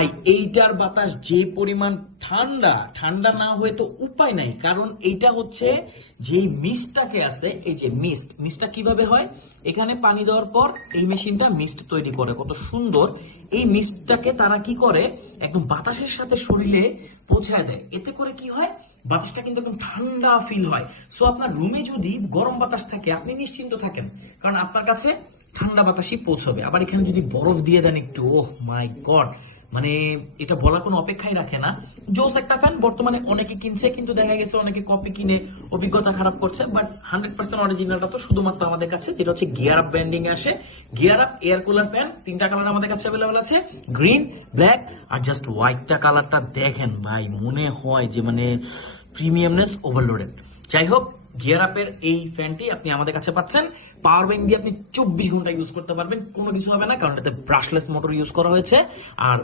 ভাই এইটার বাতাস যে পরিমাণ ঠান্ডা, ঠান্ডা না হয়ে তো উপায় নাই, কারণ এইটা হচ্ছে যে মিস্টটাকে আছে, এই যে মিস্টটা কিভাবে হয়, এখানে পানি দেওয়ার পর এই মেশিনটা মিস্ট তৈরি করে, কত সুন্দর। এই মিস্টটাকে তারা কি করে একদম বাতাসের সাথে শরীরে পৌঁছায় দেয়, এতে করে কি হয় বাতাসটা কিন্তু একদম ঠান্ডা ফিল হয়। সো আপনার রুমে যদি গরম বাতাস থাকে আপনি নিশ্চিন্ত থাকেন, কারণ আপনার কাছে ঠান্ডা বাতাসই পৌঁছবে। আবার এখানে যদি বরফ দিয়ে দেন একটু, ওহ মাই গড, মানে এটা বলার কোনো অপেক্ষাই রাখে না। জোস একটা ফ্যান, বর্তমানে অনেকে কিনছে, কিন্তু দেখা গেছে অনেকে কপি কিনে অভিজ্ঞতা খারাপ করছে, বাট 100% অরিজিনালটা তো শুধুমাত্র আমাদের কাছে, যেটা হচ্ছে গিয়ার আপ ব্র্যান্ডিং এ আসে। Gear up air cooler fan, তিনটা কালার আমাদের কাছে অ্যাভেলেবল আছে, গ্রিন, ব্ল্যাক আর জাস্ট হোয়াইটটা কালারটা দেখেন ভাই, মনে হয় যে মানে প্রিমিয়ামনেস ওভারলোডেড। যাই হোক, গিয়ার আপের এই ফ্যানটি আপনি আমাদের কাছে পাচ্ছেন। পাওয়ার ব্যাংক দিয়ে আপনি 24 ঘন্টা ইউজ করতে পারবেন, কোনো কিছু হবে না, কারণ এতে ব্রাশলেস মোটর ইউজ করা হয়েছে। আর